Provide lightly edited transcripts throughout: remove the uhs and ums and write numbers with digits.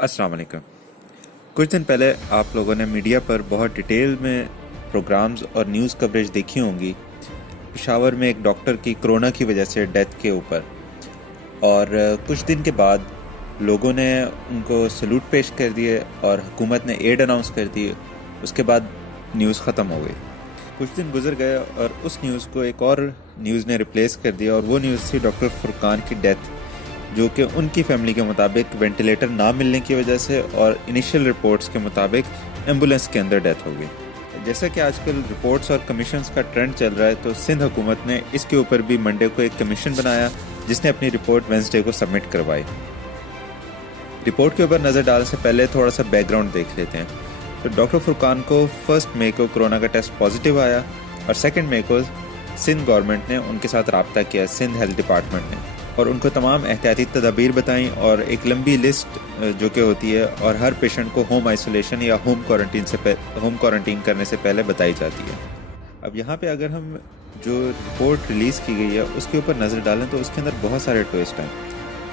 अस्सलाम वालेकुम। कुछ दिन पहले आप लोगों ने मीडिया पर बहुत डिटेल में प्रोग्राम्स और न्यूज़ कवरेज देखी होंगी पेशावर में एक डॉक्टर की कोरोना की वजह से डेथ के ऊपर। और कुछ दिन के बाद लोगों ने उनको सल्यूट पेश कर दिए और हुकूमत ने एड अनाउंस कर दी। उसके बाद न्यूज़ ख़त्म हो गई। कुछ दिन गुजर गए और उस न्यूज़ को एक और न्यूज़ ने रिप्लेस कर दिया, और वो न्यूज़ थी डॉक्टर फुरकान की डेथ, जो कि उनकी फैमिली के मुताबिक वेंटिलेटर ना मिलने की वजह से और इनिशियल रिपोर्ट्स के मुताबिक एम्बुलेंस के अंदर डेथ हो गई। जैसा कि आजकल रिपोर्ट्स और कमीशंस का ट्रेंड चल रहा है, तो सिंध हुकूमत ने इसके ऊपर भी मंडे को एक कमीशन बनाया जिसने अपनी रिपोर्ट वेंसडे को सबमिट करवाई। रिपोर्ट के ऊपर नज़र डालने से पहले थोड़ा सा बैकग्राउंड देख लेते हैं। तो डॉक्टर फुरकान को 1 मई को कोरोना का टेस्ट पॉजिटिव आया और 2 मई को सिंध गवर्नमेंट ने उनके साथ रब्ता किया, सिंध हेल्थ डिपार्टमेंट ने, और उनको तमाम एहतियाती तदाबीर बताई और एक लंबी लिस्ट जो कि होती है और हर पेशेंट को होम आइसोलेशन या होम क्वारंटीन करने से पहले बताई जाती है। अब यहाँ पे अगर हम जो रिपोर्ट रिलीज़ की गई है उसके ऊपर नज़र डालें तो उसके अंदर बहुत सारे ट्विस्ट हैं।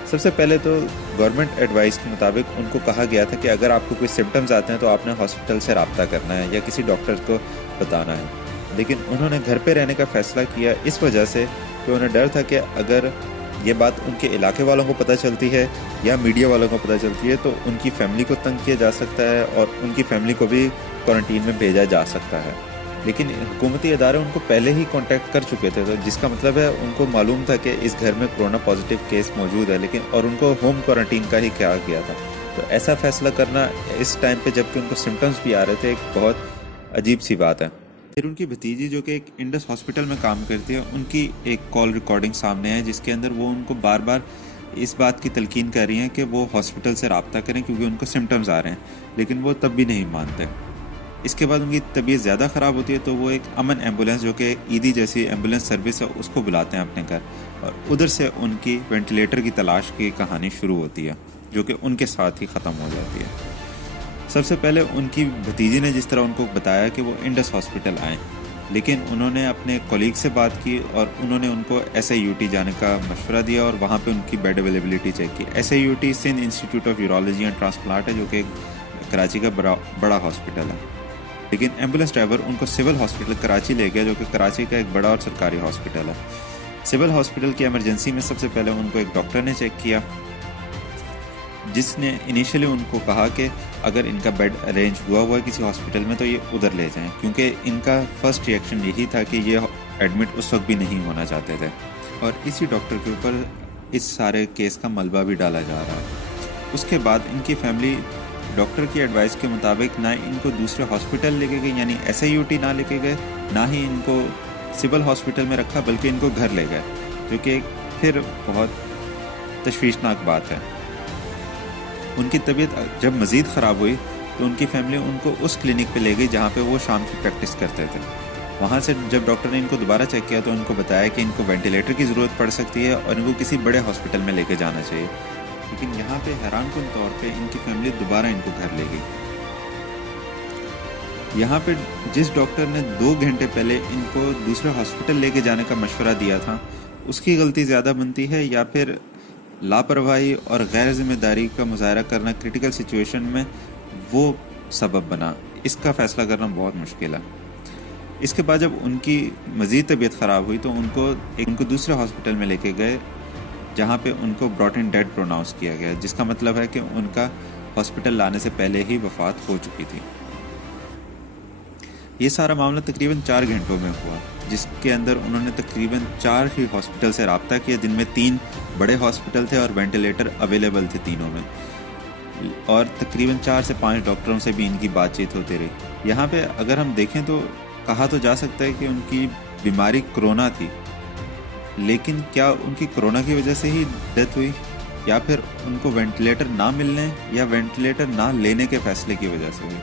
सबसे पहले तो गवर्नमेंट एडवाइस के मुताबिक उनको कहा गया था कि अगर आपको कोई सिम्टम्स आते हैं तो आपने हॉस्पिटल से रब्ता करना है या किसी डॉक्टर को बताना है। लेकिन उन्होंने घर पे रहने का फ़ैसला किया इस वजह से कि उन्हें डर था कि अगर ये बात उनके इलाके वालों को पता चलती है या मीडिया वालों को पता चलती है तो उनकी फैमिली को तंग किया जा सकता है और उनकी फैमिली को भी क्वारंटीन में भेजा जा सकता है। लेकिन हुकूमती इदारे उनको पहले ही कांटेक्ट कर चुके थे, तो जिसका मतलब है उनको मालूम था कि इस घर में कोरोना पॉजिटिव केस मौजूद है, लेकिन और उनको होम क्वारंटीन का ही कहा गया था। तो ऐसा फैसला करना इस टाइम पे जबकि उनको सिम्टम्स भी आ रहे थे, एक बहुत अजीब सी बात है। फिर उनकी भतीजी जो कि एक इंडस हॉस्पिटल में काम करती है, उनकी एक कॉल रिकॉर्डिंग सामने है जिसके अंदर वो उनको बार बार इस बात की तलकीन कर रही हैं कि वो हॉस्पिटल से रब्ता करें क्योंकि उनको सिम्टम्स आ रहे हैं, लेकिन वो तब भी नहीं मानते। इसके बाद उनकी तबीयत ज़्यादा ख़राब होती है तो वो एक अमन एम्बुलेंस जो कि ईदी जैसी एम्बुलेंस सर्विस है उसको बुलाते हैं अपने घर, और उधर से उनकी वेंटिलेटर की तलाश की कहानी शुरू होती है जो कि उनके साथ ही ख़त्म हो जाती है। सबसे पहले उनकी भतीजी ने जिस तरह उनको बताया कि वो इंडस हॉस्पिटल आएँ, लेकिन उन्होंने अपने कोलीग से बात की और उन्होंने उनको SIUT जाने का मशवरा दिया और वहाँ पे उनकी बेड अवेलेबिलिटी चेक की। SIUT Sindh Institute of Urology and Transplant है जो कि कराची का बड़ा हॉस्पिटल है। लेकिन एम्बुलेंस ड्राइवर उनको सिविल हॉस्पिटल कराची ले गया जो कि कराची का एक बड़ा और सरकारी हॉस्पिटल है। सिविल हॉस्पिटल की इमरजेंसी में सबसे पहले उनको एक डॉक्टर ने चेक किया जिसने इनिशियली उनको कहा कि अगर इनका बेड अरेंज हुआ है किसी हॉस्पिटल में तो ये उधर ले जाएं, क्योंकि इनका फर्स्ट रिएक्शन यही था कि ये एडमिट उस वक्त भी नहीं होना चाहते थे, और इसी डॉक्टर के ऊपर इस सारे केस का मलबा भी डाला जा रहा है। उसके बाद इनकी फैमिली डॉक्टर की एडवाइस के मुताबिक ना इनको दूसरे हॉस्पिटल लेके गए, यानी SIUT ना लेके गए, ना ही इनको सिविल हॉस्पिटल में रखा, बल्कि इनको घर ले गए, जो कि फिर बहुत तशवीशनाक बात है। उनकी तबीयत जब मज़ीद ख़राब हुई तो उनकी फैमिली उनको उस क्लिनिक पे ले गई जहाँ पे वो शाम की प्रैक्टिस करते थे। वहाँ से जब डॉक्टर ने इनको दोबारा चेक किया तो उनको बताया कि इनको वेंटिलेटर की ज़रूरत पड़ सकती है और इनको किसी बड़े हॉस्पिटल में लेके जाना चाहिए। लेकिन यहाँ पे हैरानकुन तौर पे इनकी फैमिली दोबारा इनको घर ले गई। यहाँ पे जिस डॉक्टर ने 2 घंटे पहले इनको दूसरे हॉस्पिटल लेके जाने का मशवरा दिया था उसकी गलती ज़्यादा बनती है या फिर लापरवाही और गैर जिम्मेदारी का मुजाहरा करना क्रिटिकल सिचुएशन में वो सबब बना। इसका फ़ैसला करना बहुत मुश्किल है। इसके बाद जब उनकी मज़ीद तबीयत ख़राब हुई तो उनको दूसरे हॉस्पिटल में लेके गए जहाँ पे उनको ब्रॉट इन डेड प्रोनाउंस किया गया, जिसका मतलब है कि उनका हॉस्पिटल लाने से पहले ही वफ़ात हो चुकी थी। ये सारा मामला तकरीबन 4 घंटों में हुआ, जिसके अंदर उन्होंने तकरीबन 4 ही हॉस्पिटल से रब्ता किया, जिनमें 3 बड़े हॉस्पिटल थे और वेंटिलेटर अवेलेबल थे तीनों में, और तकरीबन 4 से 5 डॉक्टरों से भी इनकी बातचीत होती रही। यहाँ पे अगर हम देखें तो कहा तो जा सकता है कि उनकी बीमारी कोरोना थी, लेकिन क्या उनकी कोरोना की वजह से ही डेथ हुई या फिर उनको वेंटिलेटर ना मिलने या वेंटिलेटर ना लेने के फ़ैसले की वजह से हुई?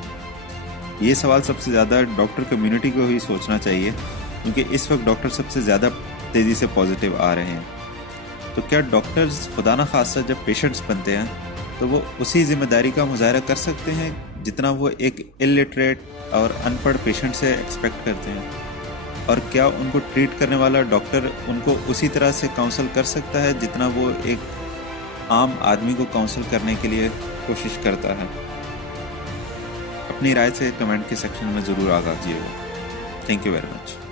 ये सवाल सबसे ज़्यादा डॉक्टर कम्युनिटी को ही सोचना चाहिए, क्योंकि इस वक्त डॉक्टर सबसे ज़्यादा तेज़ी से पॉजिटिव आ रहे हैं। तो क्या डॉक्टर्स खुदा न खासा जब पेशेंट्स बनते हैं तो वो उसी ज़िम्मेदारी का मुजाहरा कर सकते हैं जितना वो एक इलिटरेट और अनपढ़ पेशेंट से एक्सपेक्ट करते हैं? और क्या उनको ट्रीट करने वाला डॉक्टर उनको उसी तरह से काउंसल कर सकता है जितना वो एक आम आदमी को काउंसल करने के लिए کوشش کرتا ہے. اپنی رائے سے کمنٹ کے سیکشن میں ضرور آگاہ دیجیے گا. Thank you very much.